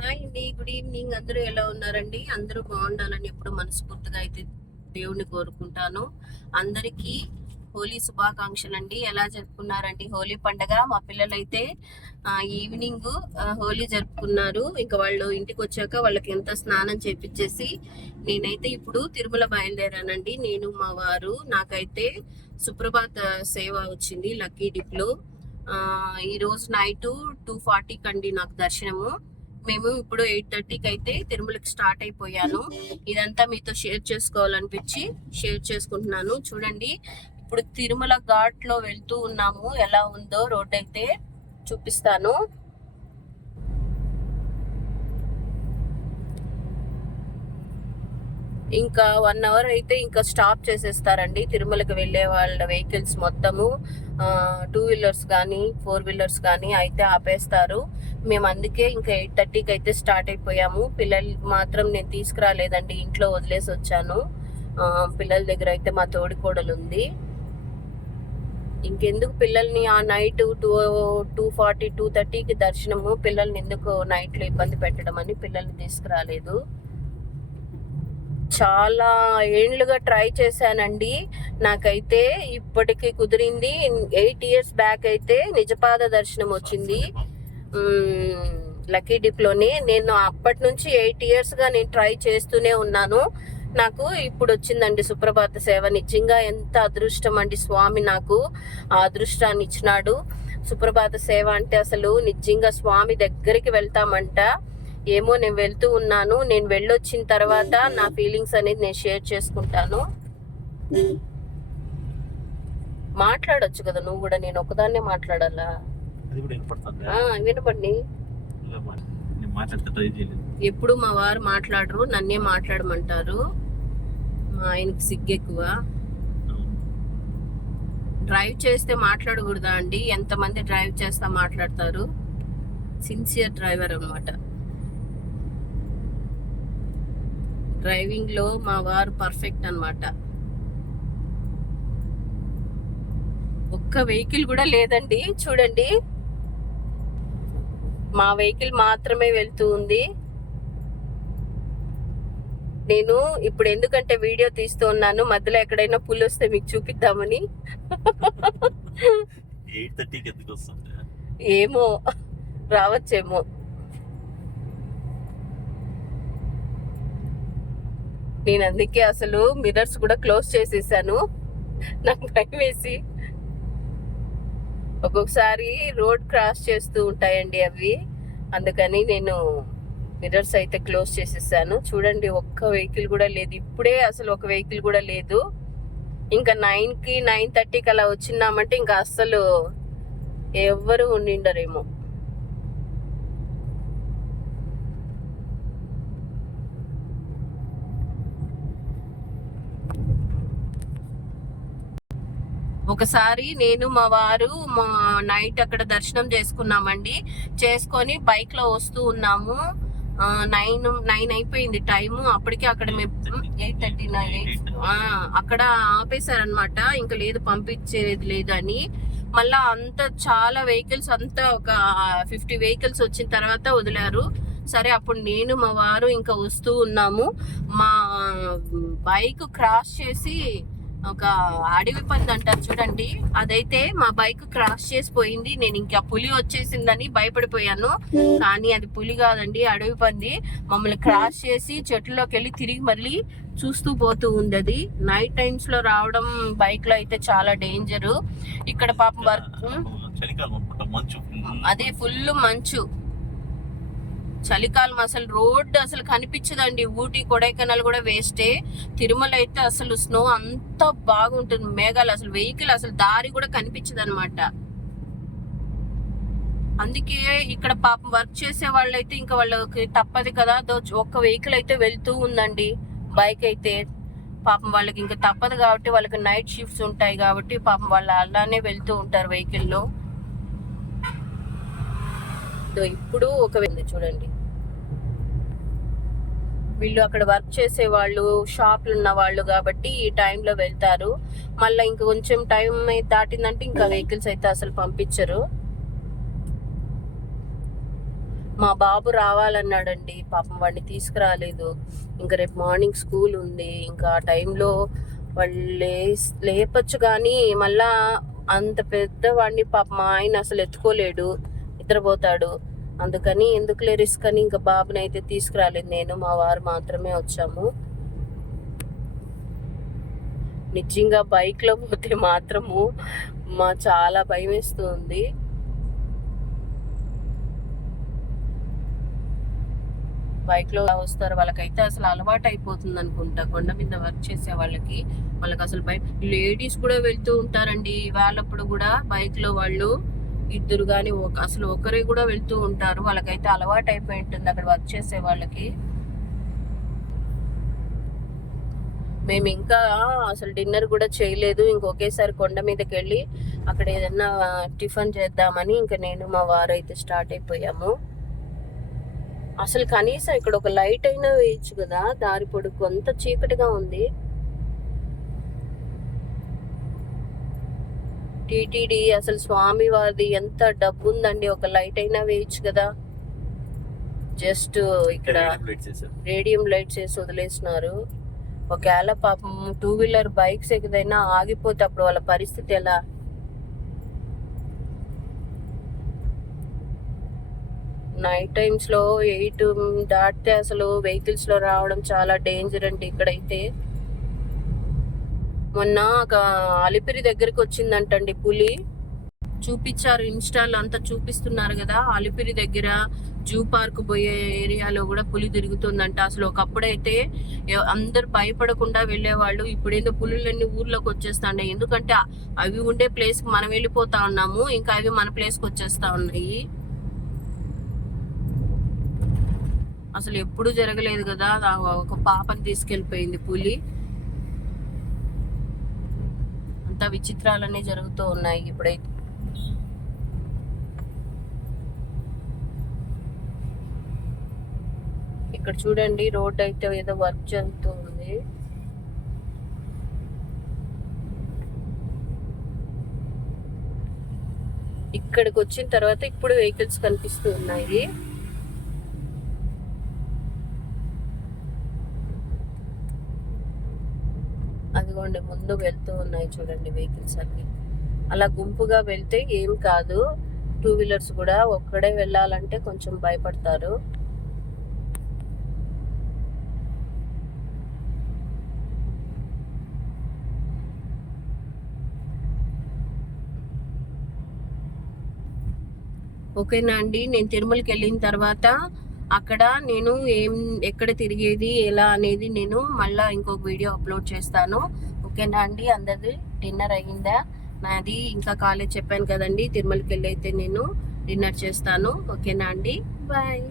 Hi అండి, good evening. అందరూ ఎలా ఉన్నారండి? అందరూ బాగుండాలని ఎప్పుడు మనస్ఫూర్తిగా అయితే దేవుని కోరుకుంటాను. అందరికీ హోలీ శుభాకాంక్షలు అండి. ఎలా జరుపుకున్నారండి హోలీ పండగ? మా పిల్లలైతే ఈవినింగ్ హోలీ జరుపుకున్నారు. ఇంకా వాళ్ళు ఇంటికి వచ్చాక వాళ్ళకి ఎంత స్నానం చేపించేసి నేనైతే ఇప్పుడు తిరుమల బయలుదేరానండి. నేను మా వారు. నాకైతే సుప్రభాత సేవ వచ్చింది లక్కీ డిప్ లో. ఈ రోజు నైట్ 2:40 కండి నాకు దర్శనము. మేము ఇప్పుడు 8:30కి అయితే తిరుమలకి స్టార్ట్ అయిపోయాను. ఇదంతా మీతో షేర్ చేసుకోవాలనిపించి షేర్ చేసుకుంటున్నాను. చూడండి, ఇప్పుడు తిరుమల ఘాట్ లో వెళ్తూ ఉన్నాము. ఎలా ఉందో రోడ్ అయితే చూపిస్తాను. ఇంకా 1 అవర్ అయితే ఇంకా స్టాప్ చేసేస్తారండి తిరుమలకి వెళ్ళే వాళ్ళ వెహికల్స్ మొత్తము. 2 వీలర్స్ కానీ 4 వీలర్స్ కానీ అయితే ఆపేస్తారు. మేము అందుకే ఇంకా 8:30కి అయితే స్టార్ట్ అయిపోయాము. పిల్లలు మాత్రం నేను తీసుకురాలేదండి, ఇంట్లో వదిలేసి వచ్చాను. పిల్లల దగ్గర అయితే మా తోడికోడలు ఉంది. ఇంకెందుకు పిల్లల్ని ఆ నైట్ 2:40 2:30కి దర్శనము, పిల్లల్ని ఎందుకు నైట్లో ఇబ్బంది పెట్టడం అని పిల్లల్ని తీసుకురాలేదు. చాలా ఏండ్లుగా ట్రై చేశానండి. నాకైతే ఇప్పటికి కుదిరింది. 8 ఇయర్స్ బ్యాక్ అయితే నిజపాద దర్శనం వచ్చింది లక్కీ డిప్ లోనే. నేను అప్పటి నుంచి 8 ఇయర్స్ గా నేను ట్రై చేస్తూనే ఉన్నాను. నాకు ఇప్పుడు వచ్చిందండి సుప్రభాత సేవ. నిజంగా ఎంత అదృష్టం అండి, స్వామి నాకు ఆ అదృష్టాన్ని ఇచ్చినాడు. సుప్రభాత సేవ అంటే అసలు నిజంగా స్వామి దగ్గరికి వెళ్తామంట. ఏమో, నేను వెళ్తూ ఉన్నాను. నేను వెళ్ళొచ్చిన తర్వాత నా ఫీలింగ్స్ అనేది నేను షేర్ చేసుకుంటాను. మాట్లాడొచ్చు కదా నువ్వు కూడా, నేను ఒకదాన్నే మాట్లాడాలా? వినపడి ఎప్పుడు మా వారు మాట్లాడరు, నన్నే మాట్లాడమంటారు. మా ఆయనకి సిగ్గెక్కువ. డ్రైవ్ చేస్తే మాట్లాడకూడదా అండి? ఎంతమంది డ్రైవ్ చేస్తా మాట్లాడతారు. సిన్సియర్ డ్రైవర్ అన్నమాట. డ్రైవింగ్ లో మా వారు పర్ఫెక్ట్ అన్నమాట. ఒక్క వెహికల్ కూడా లేదండి. చూడండి, మా వెహికల్ మాత్రమే వెళ్తూ ఉంది. నేను ఇప్పుడు ఎందుకంటే వీడియో తీస్తూ ఉన్నాను, మధ్యలో ఎక్కడైనా పుల్ వస్తే మీకు చూపిద్దామని. ఏమో, రావచ్చేమో. నేను అందుకే అసలు మిర్రర్స్ కూడా క్లోజ్ చేసేసాను, నాకు భయం వేసి. ఒక్కొక్కసారి రోడ్ క్రాస్ చేస్తూ ఉంటాయండి అవి, అందుకని నేను మిర్రర్స్ అయితే క్లోజ్ చేసేసాను. చూడండి, ఒక్క వెహికల్ కూడా లేదు. ఇప్పుడే అసలు ఒక వెహికల్ కూడా లేదు. ఇంకా 9కి 9:30కి అలా వచ్చినామంటే ఇంకా అస్సలు ఎవ్వరు ఉండిండరేమో. ఒకసారి నేను మా వారు నైట్ అక్కడ దర్శనం చేసుకున్నామండి. చేసుకొని బైక్ లో వస్తూ ఉన్నాము. 9 అయిపోయింది టైము. అప్పటికే అక్కడ మేము 8:30 అక్కడ ఆపేశారనమాట. ఇంకా లేదు, పంపించేది లేదని. మళ్ళా అంతా చాలా వెహికల్స్ అంతా ఒక 50 వెహికల్స్ వచ్చిన తర్వాత వదిలారు. సరే, అప్పుడు నేను మా వారు ఇంకా వస్తూ ఉన్నాము. మా బైక్ క్రాస్ చేసి ఒక అడవి పంది అంటారు చూడండి, అదైతే మా బైక్ క్రాస్ చేసి పోయింది. నేను ఇంకా పులి వచ్చేసిందని భయపడిపోయాను, కానీ అది పులి కాదండి, అడవి పంది. మమ్మల్ని క్రాస్ చేసి చెట్లలోకి వెళ్ళి తిరిగి మళ్ళీ చూస్తూ పోతూ ఉంది. అది నైట్ టైమ్స్ లో రావడం బైక్ లో అయితే చాలా డేంజర్. ఇక్కడ పాపం వర్క్, అదే ఫుల్ మంచు, చలికాలం. అసలు రోడ్ అసలు కనిపించదండి. ఊటీ కొడైకెనాల్ కూడా వేస్టే. తిరుమల అయితే అసలు స్నో అంత బాగుంటుంది, మేఘాలు, అసలు వెహికల్ అసలు దారి కూడా కనిపించదు అనమాట. అందుకే ఇక్కడ పాపం వర్క్ చేసే వాళ్ళైతే ఇంకా వాళ్ళకి తప్పదు కదా, ఒక్క వెహికల్ అయితే వెళ్తూ ఉందండి, బైక్ అయితే. పాపం వాళ్ళకి ఇంకా తప్పదు కాబట్టి, వాళ్ళకి నైట్ షిఫ్ట్స్ ఉంటాయి కాబట్టి పాపం వాళ్ళు అలానే వెళ్తూ ఉంటారు వెహికల్లో. ఇప్పుడు ఒక చూడండి, వీళ్ళు అక్కడ వర్క్ చేసే వాళ్ళు, షాప్లు ఉన్న వాళ్ళు కాబట్టి ఈ టైంలో వెళ్తారు. మళ్ళీ ఇంక కొంచెం టైం దాటిందంటే ఇంకా వెహికల్స్ అయితే అసలు పంపించరు. మా బాబు రావాలన్నాడండి, పాపం వాడిని తీసుకురాలేదు. ఇంకా రేపు మార్నింగ్ స్కూల్ ఉంది. ఇంకా ఆ టైంలో వాళ్ళు లేపచ్చు కానీ మళ్ళా అంత పెద్దవాడిని పాపం మా ఆయన అసలు ఎత్తుకోలేడు, నిద్రపోతాడు. అందుకని ఎందుకులే రిస్క్ అని ఇంకా బాబుని అయితే తీసుకురాలేదు. నేను మా వారు మాత్రమే వచ్చాము. నిజంగా బైక్లో పోతే మాత్రము చాలా భయం వేస్తుంది. బైక్లో వస్తారు, వాళ్ళకైతే అసలు అలవాటు అయిపోతుంది అనుకుంటా. కొండ మీద వర్క్ చేసే వాళ్ళకి అసలు లేడీస్ కూడా వెళ్తూ ఉంటారండి వాళ్ళప్పుడు కూడా బైక్లో. వాళ్ళు ఇద్దరు కానీ అసలు ఒకరే కూడా వెళ్తూ ఉంటారు. వాళ్ళకైతే అలవాటు అయిపోయి ఉంటుంది అక్కడ వర్క్ చేసే వాళ్ళకి. మేము ఇంకా అసలు డిన్నర్ కూడా చేయలేదు. ఇంకొకేసారి కొండ మీదకి వెళ్ళి అక్కడ ఏదన్నా టిఫిన్ చేద్దామని ఇంకా నేను మా వారు అయితే స్టార్ట్ అయిపోయాము. అసలు కనీసం ఇక్కడ ఒక లైట్ అయినా వేయచ్చు కదా, దారి పొడుగు అంత చీకటిగా ఉంది. టీటీడీ అసలు స్వామి వారిది ఎంత డబ్బు ఉందండి, ఒక లైట్ అయినా వేయచ్చు కదా. జస్ట్ ఇక్కడ రేడియం లైట్స్ వేసి వదిలేసినారు. ఒకవేళ పాపం 2 వీలర్ బైక్స్ ఏదైనా ఆగిపోతే అప్పుడు వాళ్ళ పరిస్థితి ఎలా? నైట్ టైమ్స్ లో 8 దాటితే అసలు వెహికల్స్ లో రావడం చాలా డేంజర్ అండి ఇక్కడైతే. మొన్న ఒక అలిపిరి దగ్గరికి వచ్చిందంటండి పులి, చూపించారు ఇన్స్టాలో అంతా చూపిస్తున్నారు కదా. అలిపిరి దగ్గర జూ పార్క్ పోయే ఏరియాలో కూడా పులి తిరుగుతుందంట. అసలు ఒకప్పుడైతే అందరు భయపడకుండా వెళ్ళేవాళ్ళు, ఇప్పుడేందో పులులన్నీ ఊర్లోకి వచ్చేస్తాండే. ఎందుకంటే అవి ఉండే ప్లేస్ కి మనం వెళ్ళిపోతా ఉన్నాము, ఇంకా అవి మన ప్లేస్ కి వచ్చేస్తా ఉన్నాయి. అసలు ఎప్పుడు జరగలేదు కదా, ఒక పాపని తీసుకెళ్ళిపోయింది పులి. అంత విచిత్రాలన్నీ జరుగుతూ ఉన్నాయి ఇప్పుడైతే. ఇక్కడ చూడండి, రోడ్ అయితే ఏదో వర్క్ జరుగుతుంది. ఇక్కడికి వచ్చిన తర్వాత ఇప్పుడు వెహికల్స్ కనిపిస్తూ ఉన్నాయి. అదిగోండి ముందు వెళ్తూ ఉన్నాయి చూడండి వెహికల్స్ అన్ని. అలా గుంపుగా వెళ్తే ఏం కాదు, 2 వీలర్స్ కూడా ఒక్కడే వెళ్ళాలంటే కొంచెం భయపడతారు. ఓకేనా అండి, నేను తిరుమలకి వెళ్ళిన తర్వాత అక్కడ నేను ఎక్కడ తిరిగేది ఎలా అనేది నేను మళ్ళీ ఇంకొక వీడియో అప్లోడ్ చేస్తాను. ఓకేనా అండి, అందరిది డిన్నర్ అయ్యిందా? నాది ఇంకా కాలేజ్ చెప్పాను కదండి, తిరుమలకి వెళ్ళి అయితే నేను డిన్నర్ చేస్తాను. ఓకేనా అండి, బాయ్.